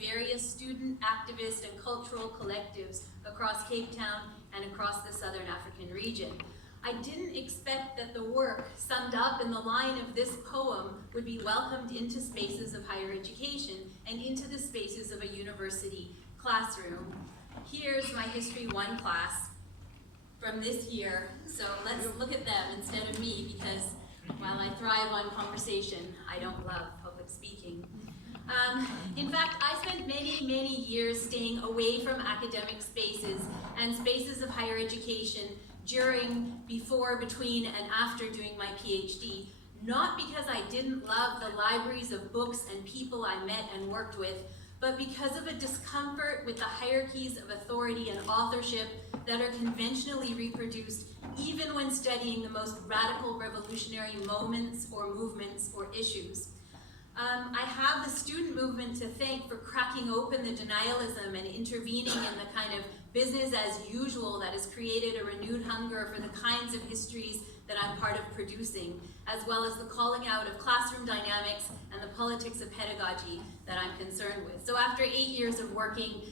various student, activist, and cultural collectives across Cape Town and across the Southern African region. I didn't expect that the work summed up in the line of this poem would be welcomed into spaces of higher education and into the spaces of a university classroom. Here's my History 1 class from this year. So let's look at them instead of me, because while I thrive on conversation, I don't love public speaking. In fact, I spent many, many years staying away from academic spaces and spaces of higher education during, before, between, and after doing my PhD, not because I didn't love the libraries of books and people I met and worked with, but because of a discomfort with the hierarchies of authority and authorship that are conventionally reproduced even when studying the most radical revolutionary moments or movements or issues. I have the student movement to thank for cracking open the denialism and intervening in the kind of business as usual that has created a renewed hunger for the kinds of histories that I'm part of producing, as well as the calling out of classroom dynamics and the politics of pedagogy that I'm concerned with. So after 8 years of working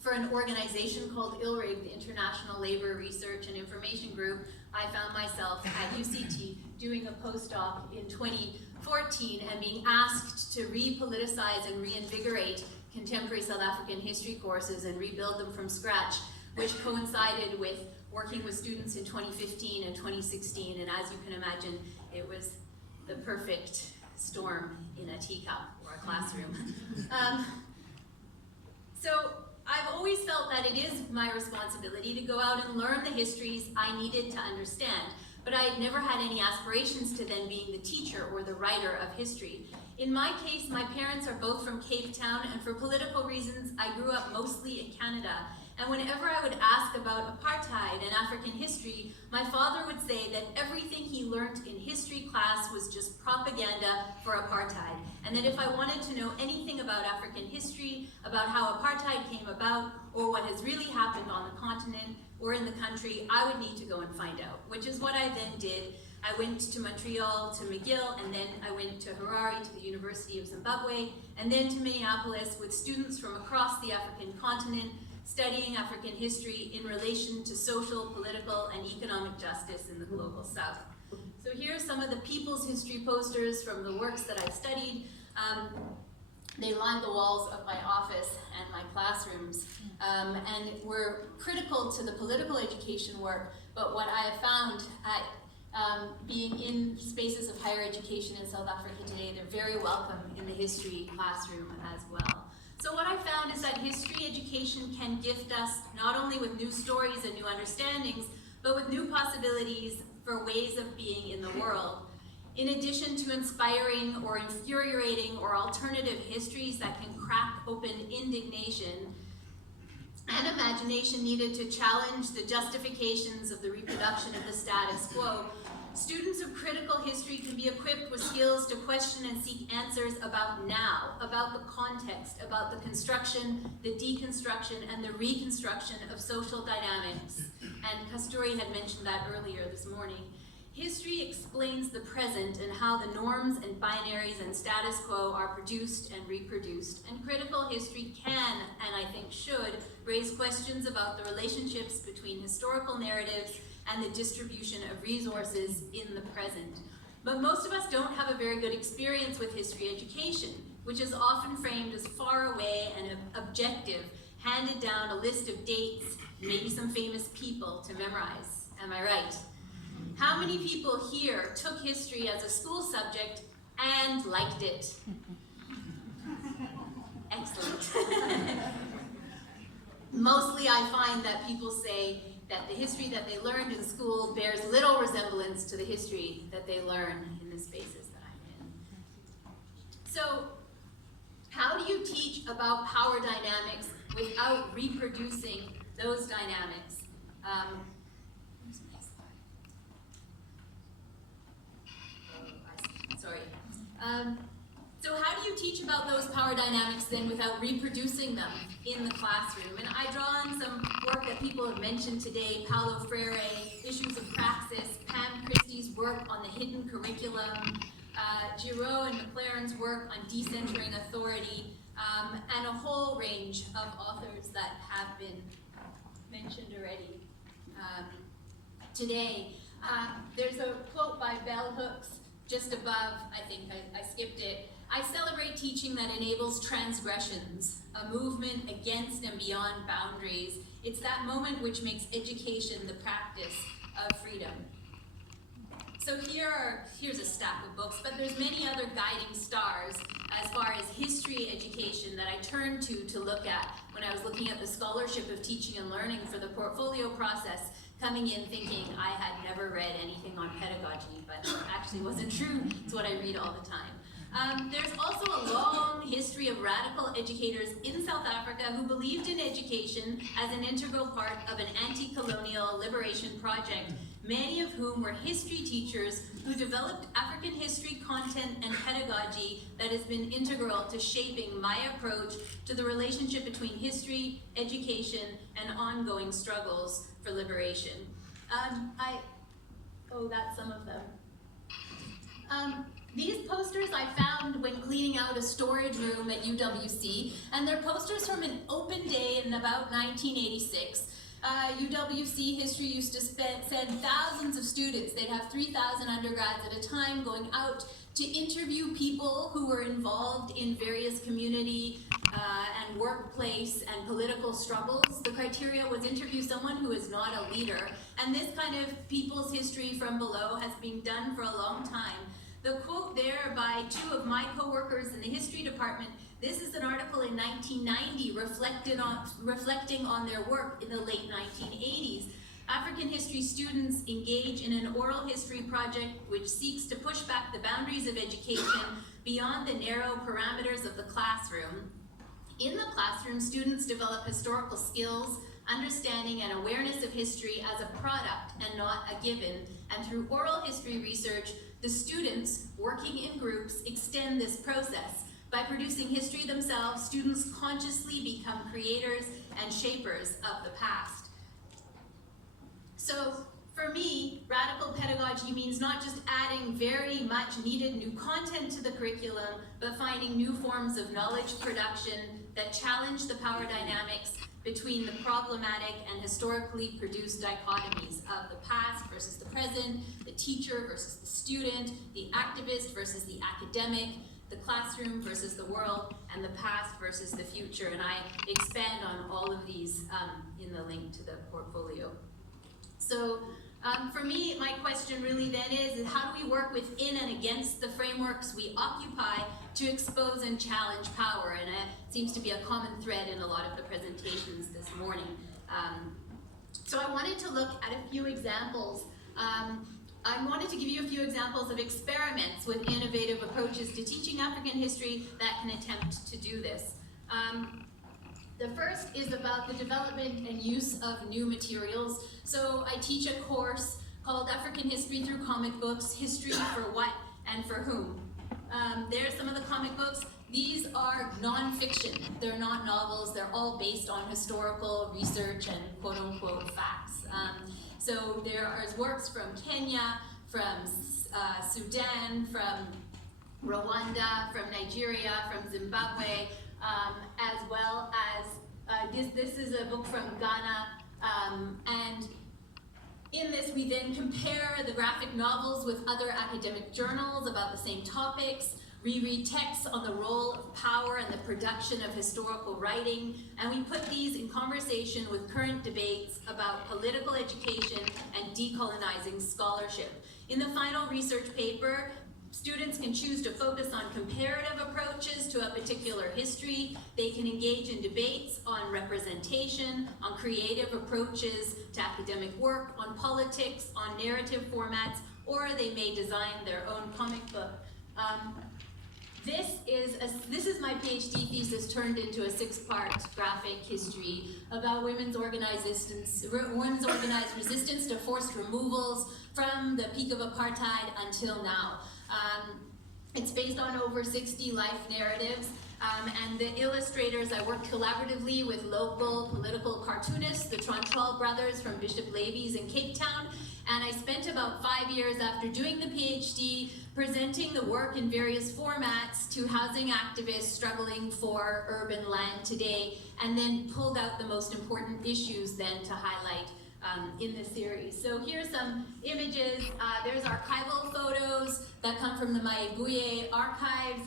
for an organization called ILRIG, the International Labor Research and Information Group, I found myself at UCT doing a postdoc in 2014 and being asked to repoliticize and reinvigorate contemporary South African history courses and rebuild them from scratch, which coincided with working with students in 2015 and 2016, and as you can imagine, it was the perfect storm in a teacup or a classroom. So I've always felt that it is my responsibility to go out and learn the histories I needed to understand, but I had never had any aspirations to then being the teacher or the writer of history. In my case, my parents are both from Cape Town, and for political reasons, I grew up mostly in Canada. And whenever I would ask about apartheid and African history, my father would say that everything he learned in history class was just propaganda for apartheid. And that if I wanted to know anything about African history, about how apartheid came about, or what has really happened on the continent or in the country, I would need to go and find out, which is what I then did. I went to Montreal, to McGill, and then I went to Harare, to the University of Zimbabwe, and then to Minneapolis with students from across the African continent, studying African history in relation to social, political, and economic justice in the global South. So here are some of the people's history posters from the works that I studied. They lined the walls of my office and my classrooms, and were critical to the political education work, but what I have found at being in spaces of higher education in South Africa today, they're very welcome in the history classroom as well. So what I found is that history education can gift us not only with new stories and new understandings, but with new possibilities for ways of being in the world. In addition to inspiring or infuriating or alternative histories that can crack open indignation and imagination needed to challenge the justifications of the reproduction of the status quo, students of critical history can be equipped with skills to question and seek answers about now, about the context, about the construction, the deconstruction, and the reconstruction of social dynamics. And Kasturi had mentioned that earlier this morning. History explains the present and how the norms and binaries and status quo are produced and reproduced. And critical history can, and I think should, raise questions about the relationships between historical narratives and the distribution of resources in the present. But most of us don't have a very good experience with history education, which is often framed as far away and objective, handed down a list of dates, maybe some famous people to memorize. Am I right? How many people here took history as a school subject and liked it? Excellent. Mostly I find that people say that the history that they learned in school bears little resemblance to the history that they learn in the spaces that I'm in. So, how do you teach about power dynamics without reproducing those dynamics? So how do you teach about those power dynamics then without reproducing them in the classroom? And I draw on some work that people have mentioned today, Paulo Freire, Issues of Praxis, Pam Christie's work on the hidden curriculum, Giraud and McLaren's work on decentering authority, of authors that have been mentioned already today. There's a quote by Bell Hooks just above, I think I skipped it. I celebrate teaching that enables transgressions, a movement against and beyond boundaries. It's that moment which makes education the practice of freedom. So here's a stack of books, but there's many other guiding stars as far as history education that I turned to look at when I was looking at the scholarship of teaching and learning for the portfolio process, coming in thinking I had never read anything on pedagogy, but it actually wasn't true. It's what I read all the time. There's also a long history of radical educators in South Africa who believed in education as an integral part of an anti-colonial liberation project, many of whom were history teachers who developed African history content and pedagogy that has been integral to shaping my approach to the relationship between history, education, and ongoing struggles for liberation. That's some of them. These posters I found when cleaning out a storage room at UWC, and they're posters from an open day in about 1986. UWC history used to send thousands of students. They'd have 3,000 undergrads at a time going out to interview people who were involved in various community and workplace and political struggles. The criteria was interview someone who is not a leader. And this kind of people's history from below has been done for a long time. The quote there by two of my co-workers in the history department, this is an article in 1990 reflecting on their work in the late 1980s. African history students engage in an oral history project which seeks to push back the boundaries of education beyond the narrow parameters of the classroom. In the classroom, students develop historical skills, understanding and awareness of history as a product and not a given. And through oral history research, the students working in groups extend this process. By producing history themselves, students consciously become creators and shapers of the past. So for me, radical pedagogy means not just adding very much needed new content to the curriculum, but finding new forms of knowledge production that challenge the power dynamics between the problematic and historically produced dichotomies of the past versus the present, the teacher versus the student, the activist versus the academic, the classroom versus the world, and the past versus the future. And I expand on all of these in the link to the portfolio. So for me, my question really then is how do we work within and against the frameworks we occupy to expose and challenge power? And it seems to be a common thread in a lot of the presentations this morning. So I wanted to look at a few examples. I wanted to give you a few examples of experiments with innovative approaches to teaching African history that can attempt to do this. The first is about the development and use of new materials. So I teach a course called African History Through Comic Books, History for What and for Whom. There's some of the comic books. These are non-fiction. They're not novels. They're all based on historical research and quote-unquote facts. So there are works from Kenya, from Sudan, from Rwanda, from Nigeria, from Zimbabwe, as well as this is a book from Ghana, and in this we then compare the graphic novels with other academic journals about the same topics, reread texts on the role of power and the production of historical writing, and we put these in conversation with current debates about political education and decolonizing scholarship. In the final research paper, students can choose to focus on comparative approaches to a particular history. They can engage in debates on representation, on creative approaches to academic work, on politics, on narrative formats, or they may design their own comic book. This is my PhD thesis turned into a 6-part graphic history about women's organized resistance to forced removals from the peak of apartheid until now. It's based on over 60 life narratives, and the illustrators, I worked collaboratively with local political cartoonists, the Trontrol brothers from Bishop Levy's in Cape Town, and I spent about 5 years after doing the PhD presenting the work in various formats to housing activists struggling for urban land today, and then pulled out the most important issues then to highlight in the series. So here's some images. There's archival photos that come from the Mayeguye archives.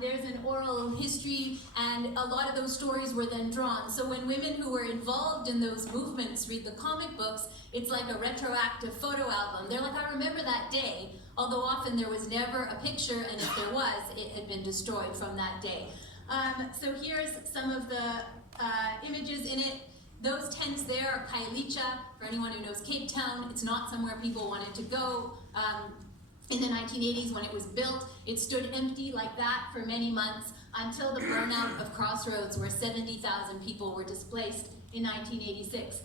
There's an oral history, and a lot of those stories were then drawn. So when women who were involved in those movements read the comic books, it's like a retroactive photo album. They're like, I remember that day, although often there was never a picture, and if there was, it had been destroyed from that day. So here's some of the images in it. Those tents there are Kailicha, for anyone who knows Cape Town. It's not somewhere people wanted to go. In the 1980s, when it was built, it stood empty like that for many months until the burnout of Crossroads, where 70,000 people were displaced in 1986.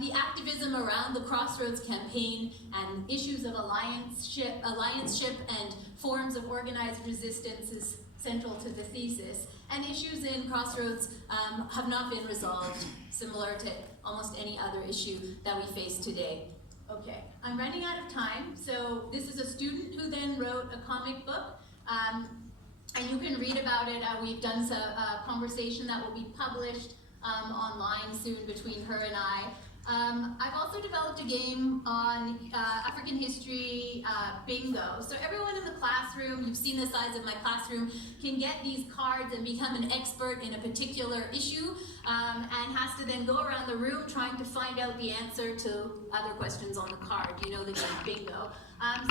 The activism around the Crossroads campaign and issues of allianceship and forms of organized resistance is central to the thesis. And issues in Crossroads have not been resolved, similar to almost any other issue that we face today. Okay, I'm running out of time, so this is a student who then wrote a comic book, and you can read about it. We've done a conversation that will be published online soon between her and I. I've also developed a game on African history bingo. So everyone in the classroom, you've seen the size of my classroom, can get these cards and become an expert in a particular issue, and has to then go around the room trying to find out the answer to other questions on the card. You know the game bingo.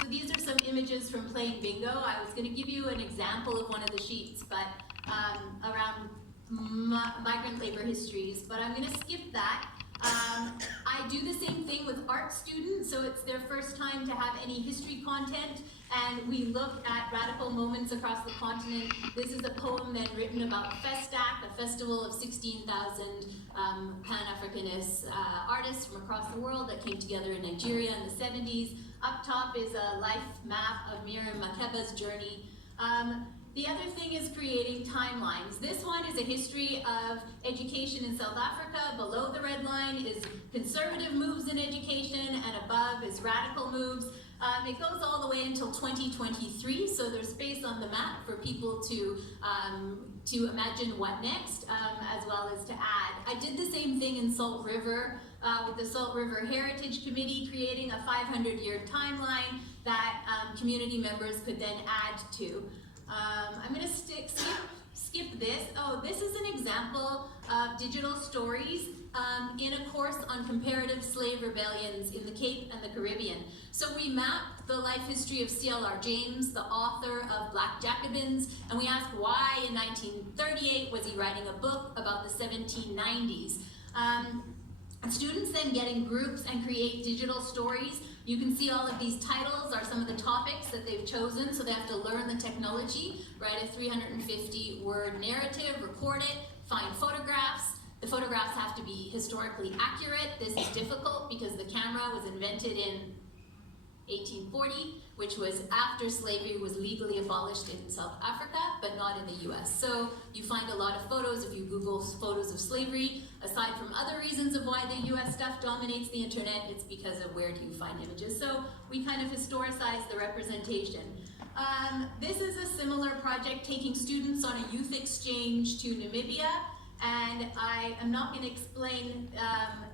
So these are some images from playing bingo. I was going to give you an example of one of the sheets, but around migrant labor histories, but I'm going to skip that. I do the same thing with art students, so it's their first time to have any history content, and we look at radical moments across the continent. This is a poem then written about Festac, a festival of 16,000 Pan-Africanist artists from across the world that came together in Nigeria in the 70s. Up top is a life map of Miriam Makeba's journey. The other thing is creating timelines. This one is a history of education in South Africa. Below the red line is conservative moves in education, and above is radical moves. It goes all the way until 2023, so there's space on the map for people to imagine what next, as well as to add. I did the same thing in Salt River with the Salt River Heritage Committee, creating a 500-year timeline that community members could then add to. I'm going to skip this. Oh, this is an example of digital stories in a course on comparative slave rebellions in the Cape and the Caribbean. So we mapped the life history of C.L.R. James, the author of Black Jacobins, and we asked why in 1938 was he writing a book about the 1790s. Students then get in groups and create digital stories. You can see all of these titles are some of the topics that they've chosen, so they have to learn the technology, write a 350-word narrative, record it, find photographs. The photographs have to be historically accurate. This is difficult because the camera was invented in 1840, which was after slavery was legally abolished in South Africa, but not in the US. So you find a lot of photos. If you Google photos of slavery, aside from other reasons of why the US stuff dominates the internet, it's because of where do you find images. So we kind of historicize the representation. This is a similar project taking students on a youth exchange to Namibia. And I am not going to explain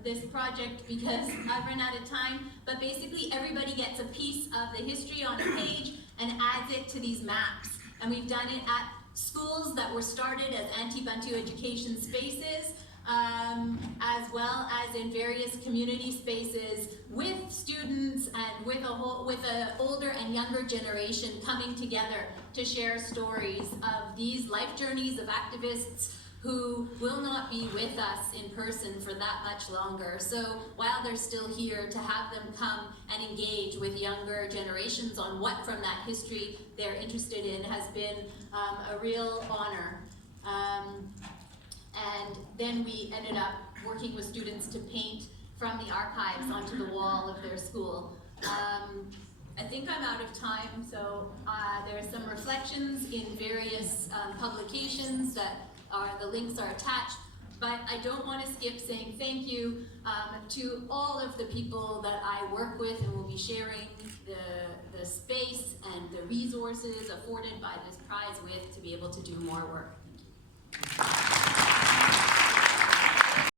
this project because I've run out of time, but basically everybody gets a piece of the history on a page and adds it to these maps. And we've done it at schools that were started as anti-Bantu education spaces, as well as in various community spaces with students and with an older and younger generation coming together to share stories of these life journeys of activists who will not be with us in person for that much longer. So while they're still here, to have them come and engage with younger generations on what from that history they're interested in has been a real honor. And then we ended up working with students to paint from the archives onto the wall of their school. I think I'm out of time, so there are some reflections in various publications that the links are attached, but I don't want to skip saying thank you to all of the people that I work with and will be sharing the space and the resources afforded by this prize with to be able to do more work. Thank you.